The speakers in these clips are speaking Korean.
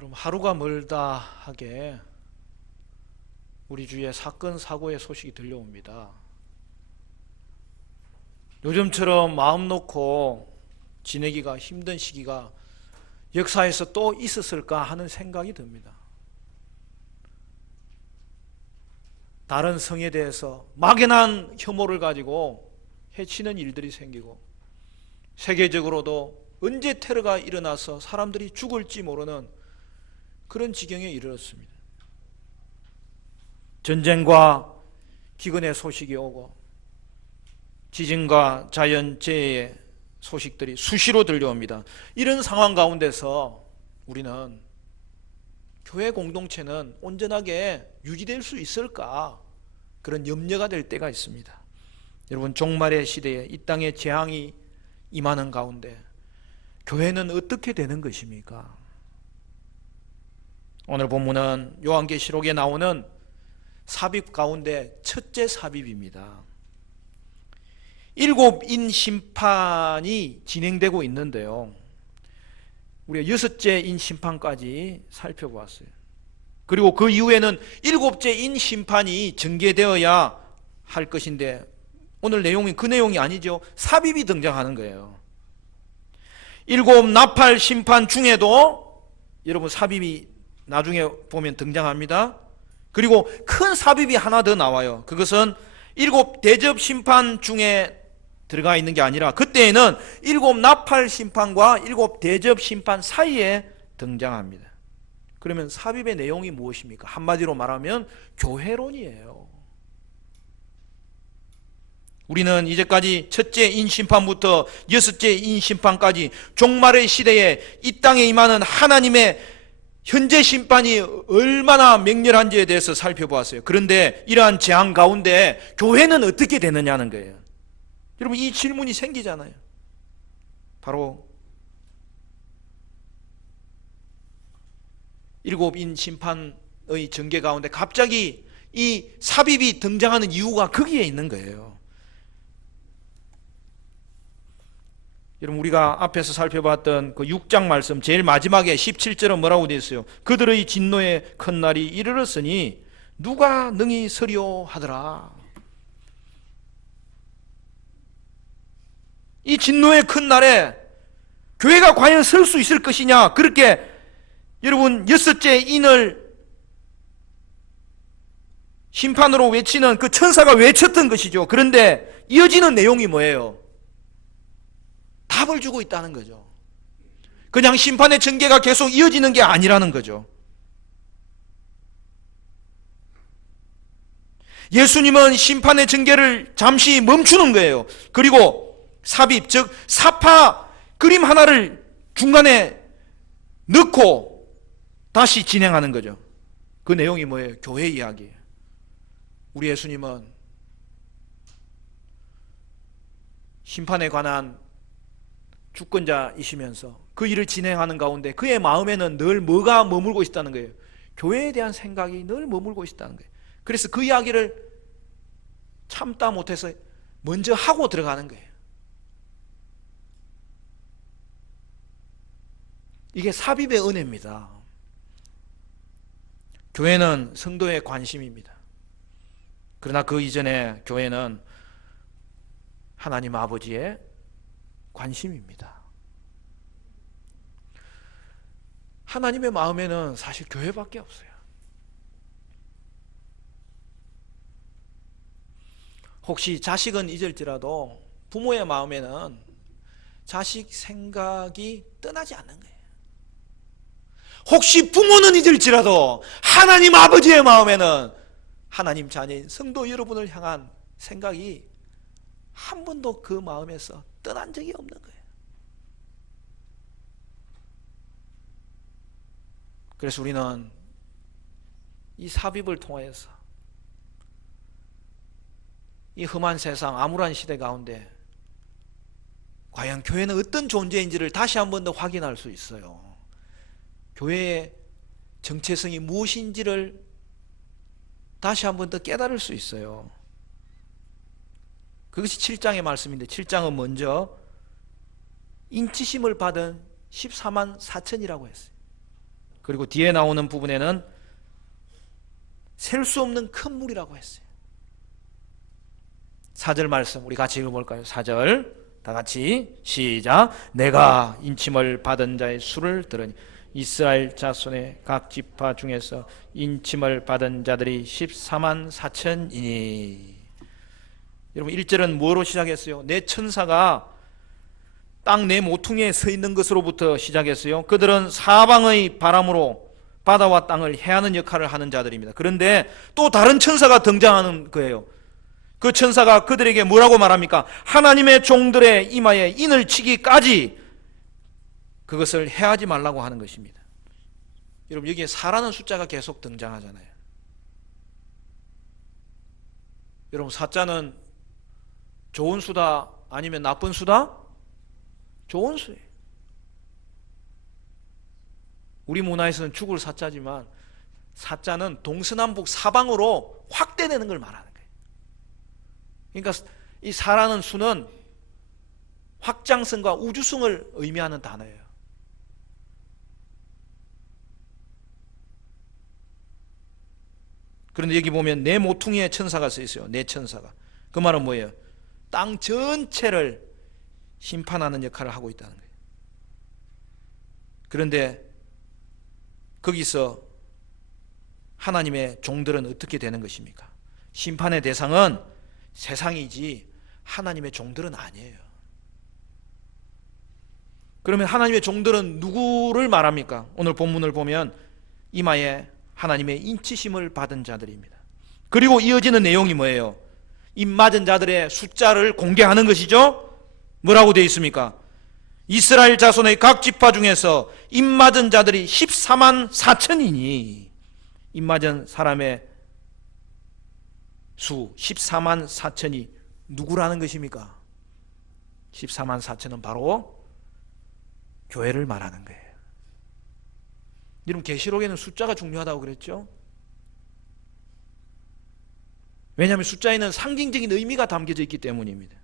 여러분, 하루가 멀다 하게 우리 주위에 사건 사고의 소식이 들려옵니다. 요즘처럼 마음 놓고 지내기가 힘든 시기가 역사에서 또 있었을까 하는 생각이 듭니다. 다른 성에 대해서 막연한 혐오를 가지고 해치는 일들이 생기고, 세계적으로도 언제 테러가 일어나서 사람들이 죽을지 모르는 그런 지경에 이르렀습니다. 전쟁과 기근의 소식이 오고 지진과 자연재해의 소식들이 수시로 들려옵니다. 이런 상황 가운데서 우리는, 교회 공동체는 온전하게 유지될 수 있을까, 그런 염려가 될 때가 있습니다. 여러분, 종말의 시대에 이 땅에 재앙이 임하는 가운데 교회는 어떻게 되는 것입니까? 오늘 본문은 요한계시록에 나오는 삽입 가운데 첫째 삽입입니다. 7인 심판이 진행되고 있는데요, 우리가 6째인 심판까지 살펴보았어요. 그리고 그 이후에는 7째인 심판이 전개되어야 할 것인데, 오늘 내용이 그 내용이 아니죠. 삽입이 등장하는 거예요. 7 나팔 심판 중에도 여러분 삽입이 나중에 보면 등장합니다. 그리고 큰 삽입이 하나 더 나와요. 그것은 7 대접 심판 중에 들어가 있는 게 아니라, 그때에는 7 나팔 심판과 7 대접 심판 사이에 등장합니다. 그러면 삽입의 내용이 무엇입니까? 한마디로 말하면 교회론이에요. 우리는 이제까지 첫째 인심판부터 6째 인심판까지 종말의 시대에 이 땅에 임하는 하나님의 현재 심판이 얼마나 맹렬한지에 대해서 살펴보았어요. 그런데 이러한 재앙 가운데 교회는 어떻게 되느냐는 거예요. 여러분, 이 질문이 생기잖아요. 바로 7인 심판의 전개 가운데 갑자기 이 삽입이 등장하는 이유가 거기에 있는 거예요. 여러분, 우리가 앞에서 살펴봤던 그 6장 말씀 제일 마지막에 17절은 뭐라고 되어 있어요? 그들의 진노의 큰 날이 이르렀으니 누가 능히 서리오 하더라. 이 진노의 큰 날에 교회가 과연 설 수 있을 것이냐, 그렇게 여러분 6째 인을 심판으로 외치는 그 천사가 외쳤던 것이죠. 그런데 이어지는 내용이 뭐예요? 답을 주고 있다는 거죠. 그냥 심판의 전개가 계속 이어지는 게 아니라는 거죠. 예수님은 심판의 전개를 잠시 멈추는 거예요. 그리고 삽입, 즉 사파 그림 하나를 중간에 넣고 다시 진행하는 거죠. 그 내용이 뭐예요? 교회 이야기예요. 우리 예수님은 심판에 관한 주권자이시면서 그 일을 진행하는 가운데 그의 마음에는 늘 뭐가 머물고 있다는 거예요? 교회에 대한 생각이 늘 머물고 있다는 거예요. 그래서 그 이야기를 참다 못해서 먼저 하고 들어가는 거예요. 이게 삽입의 은혜입니다. 교회는 성도의 관심입니다. 그러나 그 이전에 교회는 하나님 아버지의 관심입니다. 하나님의 마음에는 사실 교회밖에 없어요. 혹시 자식은 잊을지라도 부모의 마음에는 자식 생각이 떠나지 않는 거예요. 혹시 부모는 잊을지라도 하나님 아버지의 마음에는 하나님 자녀인 성도 여러분을 향한 생각이 한 번도 그 마음에서 떠난 적이 없는 거예요. 그래서 우리는 이 삽입을 통하여서 이 험한 세상, 암울한 시대 가운데 과연 교회는 어떤 존재인지를 다시 한 번 더 확인할 수 있어요. 교회의 정체성이 무엇인지를 다시 한 번 더 깨달을 수 있어요. 그것이 7장의 말씀인데, 7장은 먼저 인치심을 받은 14만 4천이라고 했어요. 그리고 뒤에 나오는 부분에는 셀 수 없는 큰 물이라고 했어요. 4절 말씀 우리 같이 읽어볼까요? 4절 다 같이 시작. 내가 인침을 받은 자의 수를 들으니 이스라엘 자손의 각 지파 중에서 인침을 받은 자들이 14만 4천이니. 여러분 1절은 뭐로 시작했어요? 내 천사가 땅 내 모퉁이에 서 있는 것으로부터 시작했어요. 그들은 사방의 바람으로 바다와 땅을 해하는 역할을 하는 자들입니다. 그런데 또 다른 천사가 등장하는 거예요. 그 천사가 그들에게 뭐라고 말합니까? 하나님의 종들의 이마에 인을 치기까지 그것을 해하지 말라고 하는 것입니다. 여러분 여기에 4라는 숫자가 계속 등장하잖아요. 여러분 4자는 좋은 수다 아니면 나쁜 수다? 좋은 수예요. 우리 문화에서는 죽을 사자지만 사자는 동서남북 사방으로 확대되는 걸 말하는 거예요. 그러니까 이 4라는 수는 확장성과 우주성을 의미하는 단어예요. 그런데 여기 보면 내 모퉁이에 천사가 써 있어요. 내 천사가. 그 말은 뭐예요? 땅 전체를 심판하는 역할을 하고 있다는 거예요. 그런데 거기서 하나님의 종들은 어떻게 되는 것입니까? 심판의 대상은 세상이지 하나님의 종들은 아니에요. 그러면 하나님의 종들은 누구를 말합니까? 오늘 본문을 보면 이마에 하나님의 인치심을 받은 자들입니다. 그리고 이어지는 내용이 뭐예요? 입 맞은 자들의 숫자를 공개하는 것이죠. 뭐라고 되어 있습니까? 이스라엘 자손의 각 지파 중에서 입 맞은 자들이 14만 4천이니 입 맞은 사람의 수 14만 4천이 누구라는 것입니까? 14만 4천은 바로 교회를 말하는 거예요. 여러분 계시록에는 숫자가 중요하다고 그랬죠? 왜냐하면 숫자에는 상징적인 의미가 담겨져 있기 때문입니다.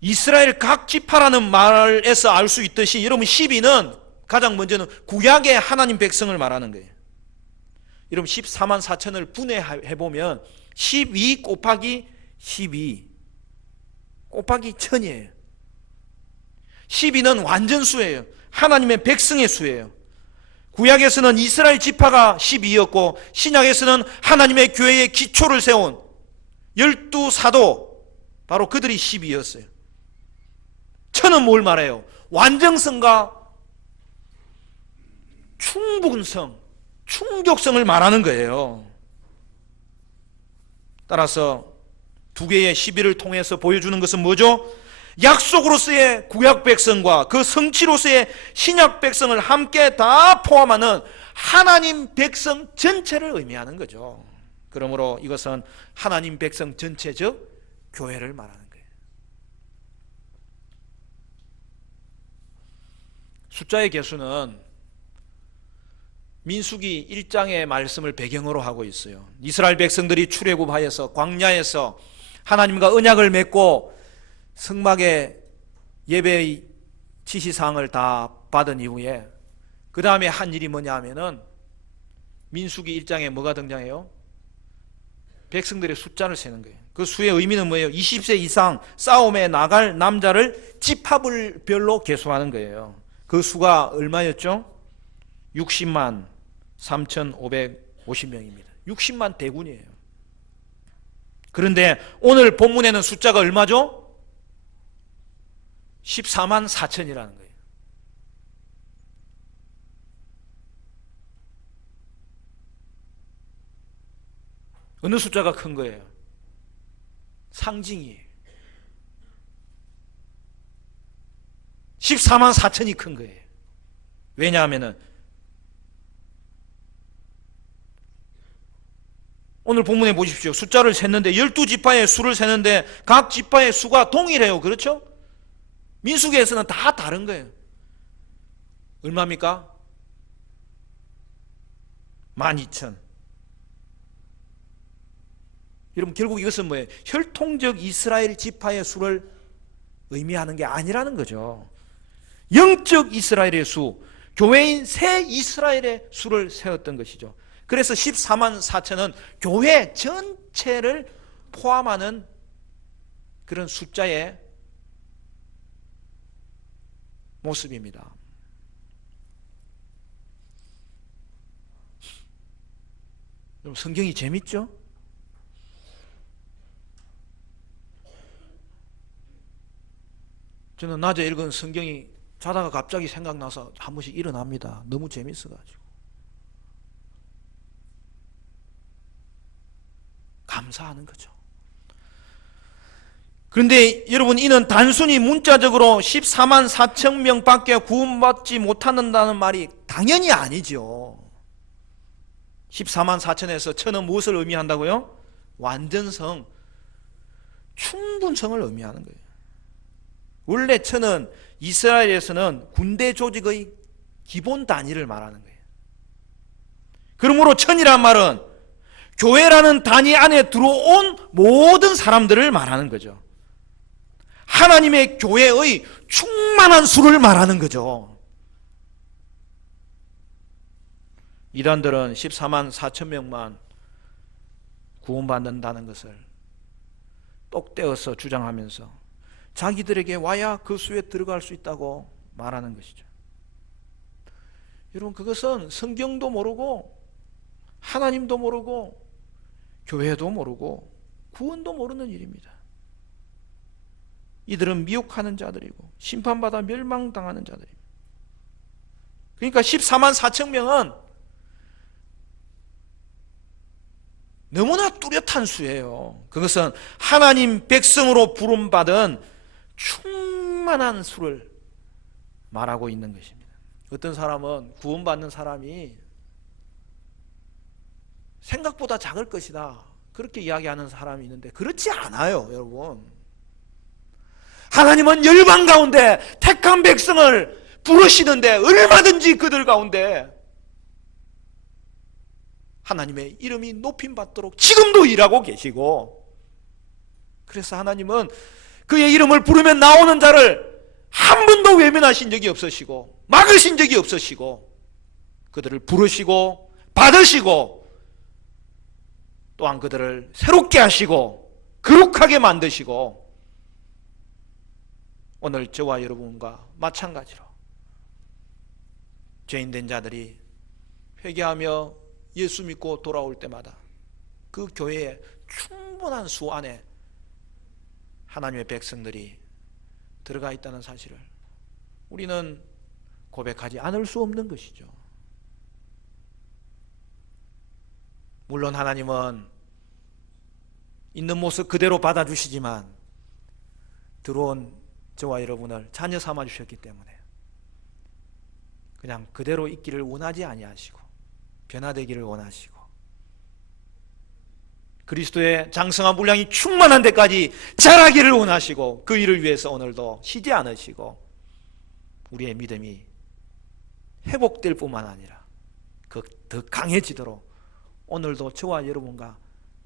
이스라엘 각 지파라는 말에서 알 수 있듯이 여러분 12는 가장 먼저는 구약의 하나님 백성을 말하는 거예요. 여러분 14만 4천을 분해해보면 12 곱하기 12 곱하기 1000이에요. 12는 완전수예요. 하나님의 백성의 수예요. 구약에서는 이스라엘 지파가 12였고 신약에서는 하나님의 교회의 기초를 세운 12사도 바로 그들이 12였어요. 1000은 뭘 말해요? 완전성과 충분성, 충족성을 말하는 거예요. 따라서 두 개의 12를 통해서 보여주는 것은 뭐죠? 약속으로서의 구약 백성과 그 성취로서의 신약 백성을 함께 다 포함하는 하나님 백성 전체를 의미하는 거죠. 그러므로 이것은 하나님 백성 전체 즉 교회를 말하는 거예요. 숫자의 개수는 민수기 1장의 말씀을 배경으로 하고 있어요. 이스라엘 백성들이 출애굽하여서 광야에서 하나님과 언약을 맺고 성막의 예배의 지시사항을 다 받은 이후에 그 다음에 한 일이 뭐냐 하면은 민수기 1장에 뭐가 등장해요? 백성들의 숫자를 세는 거예요. 그 수의 의미는 뭐예요? 20세 이상 싸움에 나갈 남자를 지파별로 계수하는 거예요. 그 수가 얼마였죠? 60만 3,550명입니다. 60만 대군이에요. 그런데 오늘 본문에는 숫자가 얼마죠? 14만 4천이라는 거예요. 어느 숫자가 큰 거예요? 상징이에요. 14만 4천이 큰 거예요. 왜냐하면은 오늘 본문에 보십시오. 숫자를 셌는데 12지파의 수를 세는데 각 지파의 수가 동일해요. 그렇죠? 민수기에서는 다 다른 거예요. 얼마입니까? 12,000. 여러분 결국 이것은 뭐예요? 혈통적 이스라엘 지파의 수를 의미하는 게 아니라는 거죠. 영적 이스라엘의 수, 교회인 새 이스라엘의 수를 세웠던 것이죠. 그래서 14만 4천은 교회 전체를 포함하는 그런 숫자의 모습입니다. 성경이 재밌죠? 저는 낮에 읽은 성경이 자다가 갑자기 생각나서 한 번씩 일어납니다. 너무 재밌어가지고. 감사하는 거죠. 그런데 여러분, 이는 단순히 문자적으로 14만 4천 명밖에 구원받지 못한다는 말이 당연히 아니죠. 14만 4천에서 천은 무엇을 의미한다고요? 완전성, 충분성을 의미하는 거예요. 원래 천은 이스라엘에서는 군대 조직의 기본 단위를 말하는 거예요. 그러므로 천이란 말은 교회라는 단위 안에 들어온 모든 사람들을 말하는 거죠. 하나님의 교회의 충만한 수를 말하는 거죠. 이단들은 14만 4천 명만 구원받는다는 것을 똑 떼어서 주장하면서 자기들에게 와야 그 수에 들어갈 수 있다고 말하는 것이죠. 여러분, 그것은 성경도 모르고 하나님도 모르고 교회도 모르고 구원도 모르는 일입니다. 이들은 미혹하는 자들이고 심판받아 멸망당하는 자들입니다. 그러니까 14만 4천 명은 너무나 뚜렷한 수예요. 그것은 하나님 백성으로 부름받은 충만한 수를 말하고 있는 것입니다. 어떤 사람은 구원받는 사람이 생각보다 작을 것이다, 그렇게 이야기하는 사람이 있는데 그렇지 않아요, 여러분. 하나님은 열방 가운데 택한 백성을 부르시는데 얼마든지 그들 가운데 하나님의 이름이 높임받도록 지금도 일하고 계시고, 그래서 하나님은 그의 이름을 부르면 나오는 자를 한 번도 외면하신 적이 없으시고 막으신 적이 없으시고 그들을 부르시고 받으시고 또한 그들을 새롭게 하시고 거룩하게 만드시고, 오늘 저와 여러분과 마찬가지로 죄인된 자들이 회개하며 예수 믿고 돌아올 때마다 그 교회의 충분한 수 안에 하나님의 백성들이 들어가 있다는 사실을 우리는 고백하지 않을 수 없는 것이죠. 물론 하나님은 있는 모습 그대로 받아주시지만 들어온 저와 여러분을 자녀 삼아 주셨기 때문에 그냥 그대로 있기를 원하지 아니하시고 변화되기를 원하시고 그리스도의 장성한 분량이 충만한 데까지 자라기를 원하시고 그 일을 위해서 오늘도 쉬지 않으시고 우리의 믿음이 회복될 뿐만 아니라 더 강해지도록 오늘도 저와 여러분과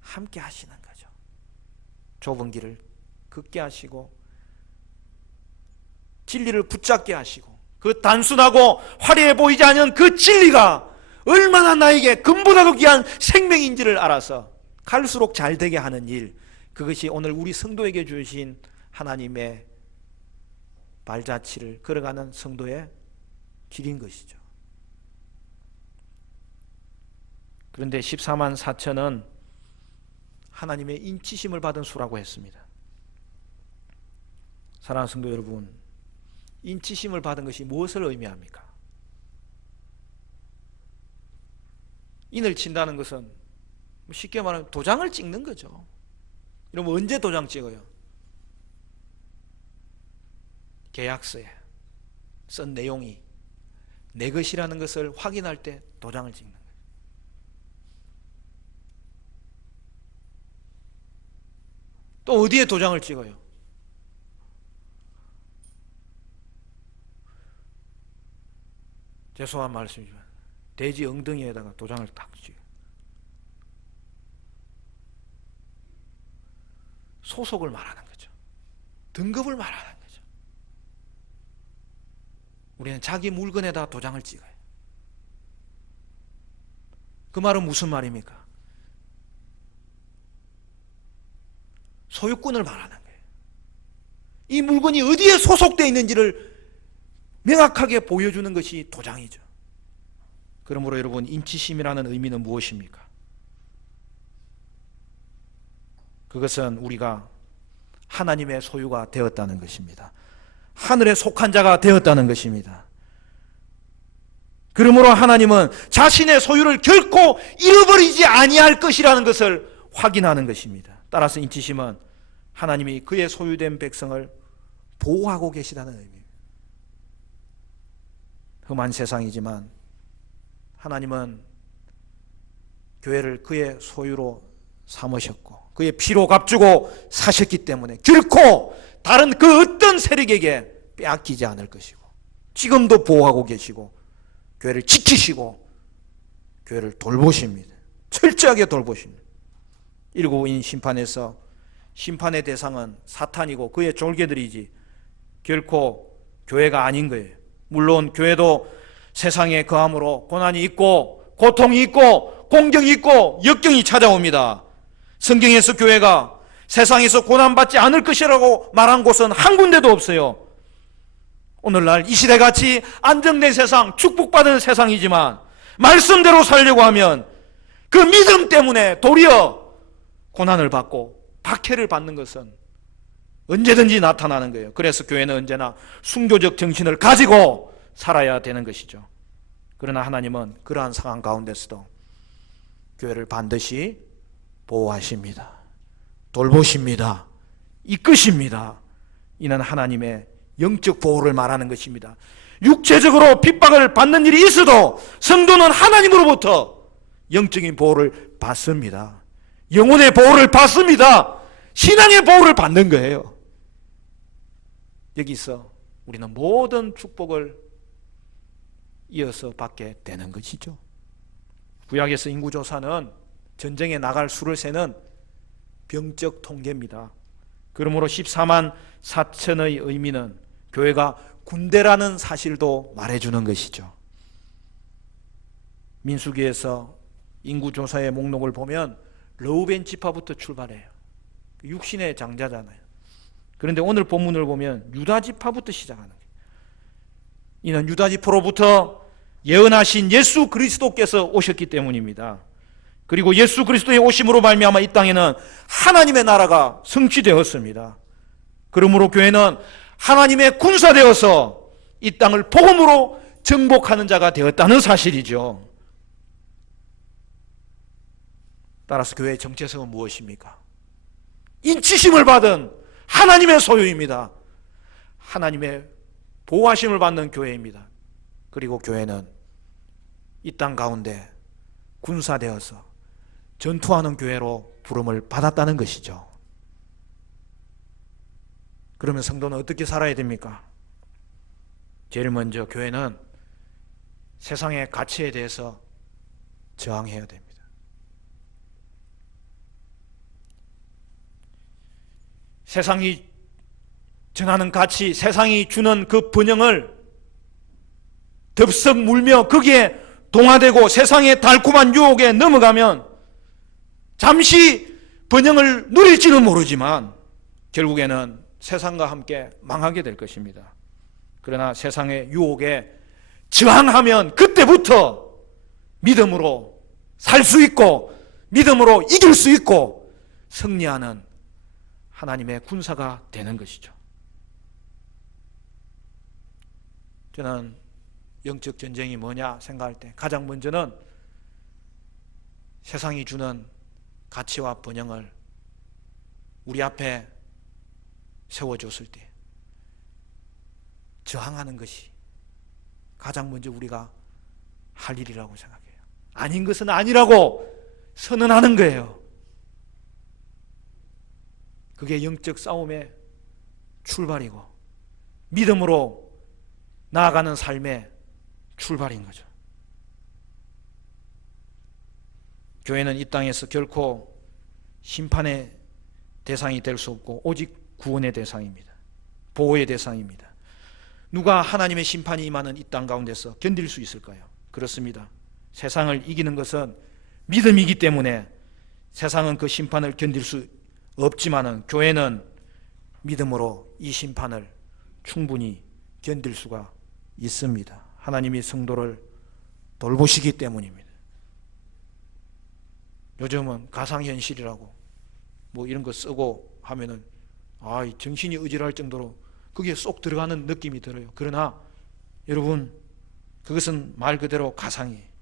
함께 하시는 거죠. 좁은 길을 걷게 하시고 진리를 붙잡게 하시고 그 단순하고 화려해 보이지 않는 그 진리가 얼마나 나에게 금보다도 귀한 생명인지를 알아서 갈수록 잘 되게 하는 일, 그것이 오늘 우리 성도에게 주신 하나님의 발자취를 걸어가는 성도의 길인 것이죠. 그런데 14만 4천은 하나님의 인치심을 받은 수라고 했습니다. 사랑하는 성도 여러분, 인치심을 받은 것이 무엇을 의미합니까? 인을 친다는 것은 쉽게 말하면 도장을 찍는 거죠. 여러분, 언제 도장 찍어요? 계약서에 쓴 내용이 내 것이라는 것을 확인할 때 도장을 찍는 거예요. 또 어디에 도장을 찍어요? 죄송한 말씀이지만 돼지 엉덩이에다가 도장을 딱 찍어요. 소속을 말하는 거죠. 등급을 말하는 거죠. 우리는 자기 물건에다 도장을 찍어요. 그 말은 무슨 말입니까? 소유권을 말하는 거예요. 이 물건이 어디에 소속되어 있는지를 명확하게 보여주는 것이 도장이죠. 그러므로 여러분, 인치심이라는 의미는 무엇입니까? 그것은 우리가 하나님의 소유가 되었다는 것입니다. 하늘에 속한 자가 되었다는 것입니다. 그러므로 하나님은 자신의 소유를 결코 잃어버리지 아니할 것이라는 것을 확인하는 것입니다. 따라서 인치심은 하나님이 그의 소유된 백성을 보호하고 계시다는 의미입니다. 험한 세상이지만 하나님은 교회를 그의 소유로 삼으셨고 그의 피로 값주고 사셨기 때문에 결코 다른 그 어떤 세력에게 빼앗기지 않을 것이고 지금도 보호하고 계시고 교회를 지키시고 교회를 돌보십니다. 철저하게 돌보십니다. 일곱인 심판에서 심판의 대상은 사탄이고 그의 졸개들이지 결코 교회가 아닌 거예요. 물론 교회도 세상에 거함으로 고난이 있고 고통이 있고 공경이 있고 역경이 찾아옵니다. 성경에서 교회가 세상에서 고난받지 않을 것이라고 말한 곳은 한 군데도 없어요. 오늘날 이 시대같이 안정된 세상, 축복받은 세상이지만 말씀대로 살려고 하면 그 믿음 때문에 도리어 고난을 받고 박해를 받는 것은 언제든지 나타나는 거예요. 그래서 교회는 언제나 순교적 정신을 가지고 살아야 되는 것이죠. 그러나 하나님은 그러한 상황 가운데서도 교회를 반드시 보호하십니다. 돌보십니다. 이끄십니다. 이는 하나님의 영적 보호를 말하는 것입니다. 육체적으로 핍박을 받는 일이 있어도 성도는 하나님으로부터 영적인 보호를 받습니다. 영혼의 보호를 받습니다. 신앙의 보호를 받는 거예요. 여기서 우리는 모든 축복을 이어서 받게 되는 것이죠. 구약에서 인구조사는 전쟁에 나갈 수를 세는 병적 통계입니다. 그러므로 14만 4천의 의미는 교회가 군대라는 사실도 말해주는 것이죠. 민수기에서 인구조사의 목록을 보면 르우벤 지파부터 출발해요. 육신의 장자잖아요. 그런데 오늘 본문을 보면 유다 지파부터 시작하는 거예요. 이는 유다 지파로부터 예언하신 예수 그리스도께서 오셨기 때문입니다. 그리고 예수 그리스도의 오심으로 말미암아 이 땅에는 하나님의 나라가 성취되었습니다. 그러므로 교회는 하나님의 군사되어서 이 땅을 복음으로 정복하는 자가 되었다는 사실이죠. 따라서 교회의 정체성은 무엇입니까? 인치심을 받은 하나님의 소유입니다. 하나님의 보호하심을 받는 교회입니다. 그리고 교회는 이 땅 가운데 군사되어서 전투하는 교회로 부름을 받았다는 것이죠. 그러면 성도는 어떻게 살아야 됩니까? 제일 먼저 교회는 세상의 가치에 대해서 저항해야 됩니다. 세상이 전하는 가치, 세상이 주는 그 번영을 덥석 물며 거기에 동화되고 세상의 달콤한 유혹에 넘어가면 잠시 번영을 누릴지는 모르지만 결국에는 세상과 함께 망하게 될 것입니다. 그러나 세상의 유혹에 저항하면 그때부터 믿음으로 살 수 있고 믿음으로 이길 수 있고 승리하는 하나님의 군사가 되는 것이죠. 저는 영적 전쟁이 뭐냐 생각할 때 가장 먼저는 세상이 주는 가치와 번영을 우리 앞에 세워줬을 때 저항하는 것이 가장 먼저 우리가 할 일이라고 생각해요. 아닌 것은 아니라고 선언하는 거예요. 그게 영적 싸움의 출발이고 믿음으로 나아가는 삶의 출발인 거죠. 교회는 이 땅에서 결코 심판의 대상이 될 수 없고 오직 구원의 대상입니다. 보호의 대상입니다. 누가 하나님의 심판이 임하는 이 땅 가운데서 견딜 수 있을까요? 그렇습니다. 세상을 이기는 것은 믿음이기 때문에 세상은 그 심판을 견딜 수 없지만은 교회는 믿음으로 이 심판을 충분히 견딜 수가 있습니다. 하나님이 성도를 돌보시기 때문입니다. 요즘은 가상현실이라고 뭐 이런 거 쓰고 하면은 정신이 의질할 정도로 그게 쏙 들어가는 느낌이 들어요. 그러나 여러분, 그것은 말 그대로 가상이에요.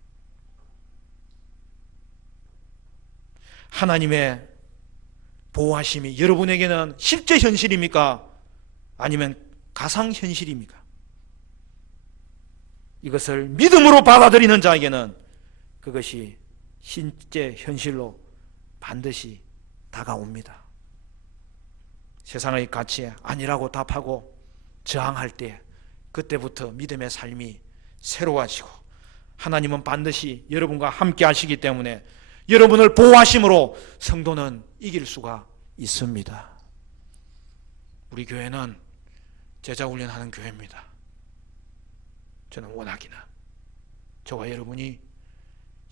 하나님의 보호하심이 여러분에게는 실제 현실입니까? 아니면 가상현실입니까? 이것을 믿음으로 받아들이는 자에게는 그것이 실제 현실로 반드시 다가옵니다. 세상의 가치에 아니라고 답하고 저항할 때 그때부터 믿음의 삶이 새로워지고 하나님은 반드시 여러분과 함께 하시기 때문에 여러분을 보호하심으로 성도는 이길 수가 있습니다. 우리 교회는 제자 훈련하는 교회입니다. 저는 원하기는 저와 여러분이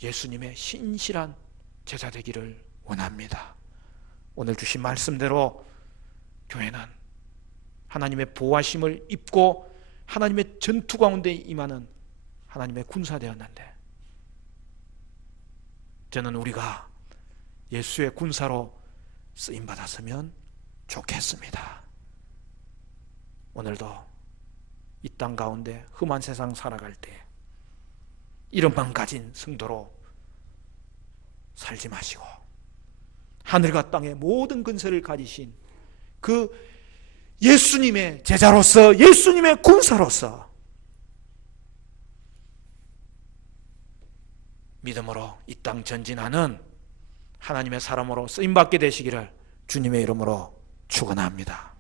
예수님의 신실한 제자 되기를 원합니다. 오늘 주신 말씀대로 교회는 하나님의 보호하심을 입고 하나님의 전투 가운데 임하는 하나님의 군사되었는데, 저는 우리가 예수의 군사로 쓰임받았으면 좋겠습니다. 오늘도 이 땅 가운데 험한 세상 살아갈 때 이름만 가진 성도로 살지 마시고 하늘과 땅의 모든 근세를 가지신 그 예수님의 제자로서, 예수님의 군사로서 믿음으로 이 땅 전진하는 하나님의 사람으로 쓰임받게 되시기를 주님의 이름으로 축원합니다.